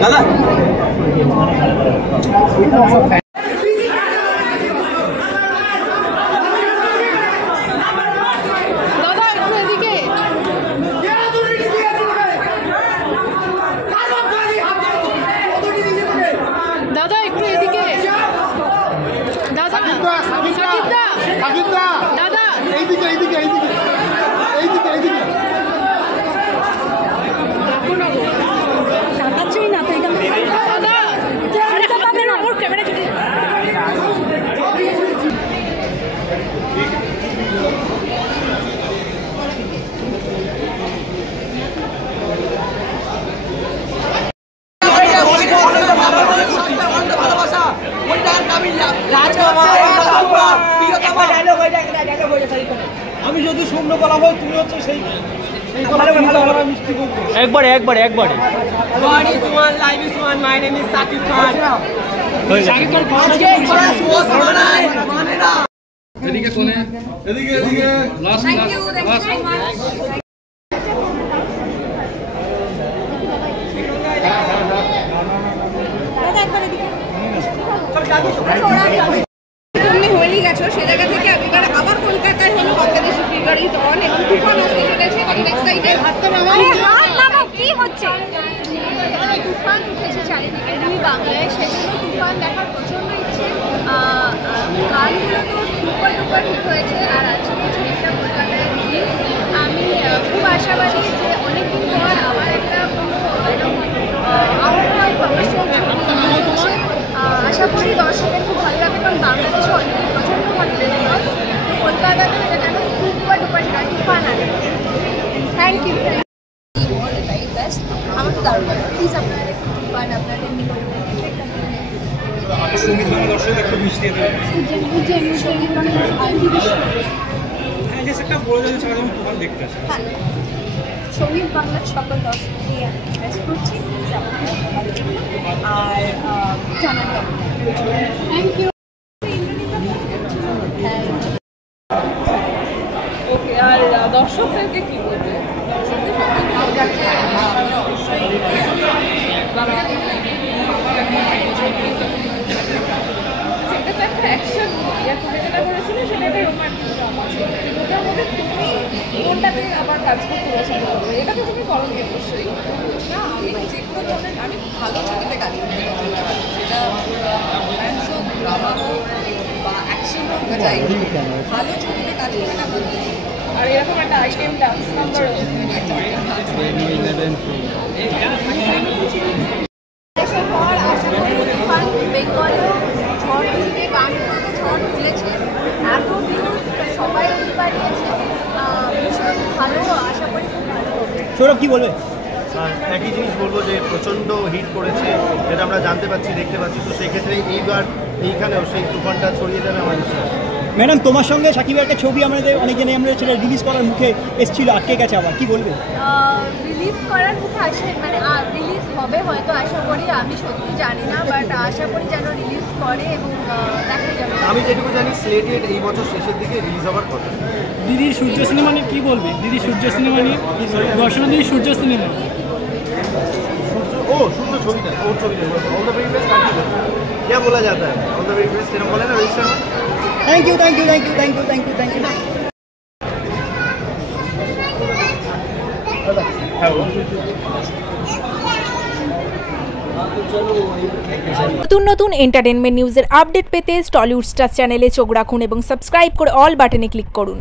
দাদা আমি যদি শূন্য বলা হয় তুমি হচ্ছে সেই একবারে একবারে একবারে God is one, life is one, my name is Shakib Khan. Shakib Khan এদিকে কোনে এদিকে এদিকে লাস্ট তুমি হয়ে গেছো সে জায়গা থেকে আবার কলকাতায় হলো বাংলাদেশি ফিগার ইজ অন এবং তুফান আসতে চলেছে অনেক এক্সাইটেড হাতটা নামাও কি হচ্ছে তুফান উঠেছে চারিদিকে দুই বাংলায় সেজন্য তুফান দেখার প্রচন্ড ইচ্ছে গানগুলো তো সুপার ডুপার হিট হয়েছে আর আজকে ছবিটা কলকাতায় রিলিজ আমি খুব আশাবাদী যে অনেকদিন পর আমার একটা আউটডোর কমার্শিয়াল ছবি হচ্ছে আশা করি দর্শকের খুব ভালো লাগবে কারণ বাংলাদেশে অলরেডি প্রচণ্ড ভালো রেসপন্স তো কলকাতাতে এটা যেন সুপার ডুপার তুফান আনে thank you all the very best আমার তো দারুণ লাগে প্লিজ আপনারা একটু তুফান আপনাদের সঙ্গীত বাংলা দর্শক একটু মিশিয়ে দেবেন একটা বড় যদি সারা তুফান দেখতে আসে সঙ্গীত বাংলার সকল দর্শককে আমি রিকোয়েস্ট করছি প্লিজ আপনারা আর জানাবেন থ্যাংক ইউ ওকে আর দর্শকদেরকে কি বলবে সেটা তো একটা অ্যাকশন তুমি যেটা করেছিলে সেটা একটা রোমান্টিক ড্রামা ওটার মধ্যে তুমি কোনটাতে আবার কাজ করতে পছন্দ করবে এটা তো তুমি করো অবশ্যই না আমি যে কোনো ধরনের আমি ভালো ছবিতে কাজ করতে সেটা রোম্যান্স হোক ড্রামা হোক বা অ্যাকশন হোক বা যাই ভালো ছবিতে কাজ করতে না বলতে আর এরকম একটা আইটেম ডান্স নাম্বার বেঙ্গলেও ঝড় তুলবে গানগুলো তো ঝড় তুলেছে এত ভিউজ সবাই বাড়িয়েছে ভীষণ ভালো আশা করি খুব ভালো হবে সৌরভ কি বলবে একই জিনিস বলবো যে প্রচণ্ড হিট করেছে যেটা আমরা জানতে পারছি দেখতে পাচ্ছি তো সেই ক্ষেত্রে এইবার এইখানেও সেই তুফানটা ছড়িয়ে যাবে আমার বিশ্বাস ম্যাডাম তোমার সঙ্গে সাকিবের একটা ছবি আমাদের অনেক জনে আমরা সেটা রিলিজ করার মুখে এসেছিল আটকে গেছে আবার কি বলবে রিলিজ করার মুখে আসে মানে রিলিজ হবে হয়তো আশা করি আমি সত্যি জানি না বাট আশা করি যেন রিলিজ করে এবং দেখা যাবে আমি যেটুকু জানি স্লেটেড এই বছর শেষের দিকে রিলিজ হওয়ার কথা দিদি সূর্য সিনেমা নিয়ে কী বলবে দিদি সূর্য সিনেমা নিয়ে দর্শনা দিদি সূর্য সিনেমা সূর্য ছবিটা ওর ছবিটা অল দ্য ভেরি বেস্ট क्या बोला जाता है ऑल द वेरी बेस्ट बोले ना register thank you thank you thank you thank you thank you thank you নতুন নতুন এন্টারটেইনমেন্ট নিউজের আপডেট পেতে টলিউড স্টার চ্যানেলে চোখ রাখুন এবং সাবস্ক্রাইব করে অল বাটনে ক্লিক করুন।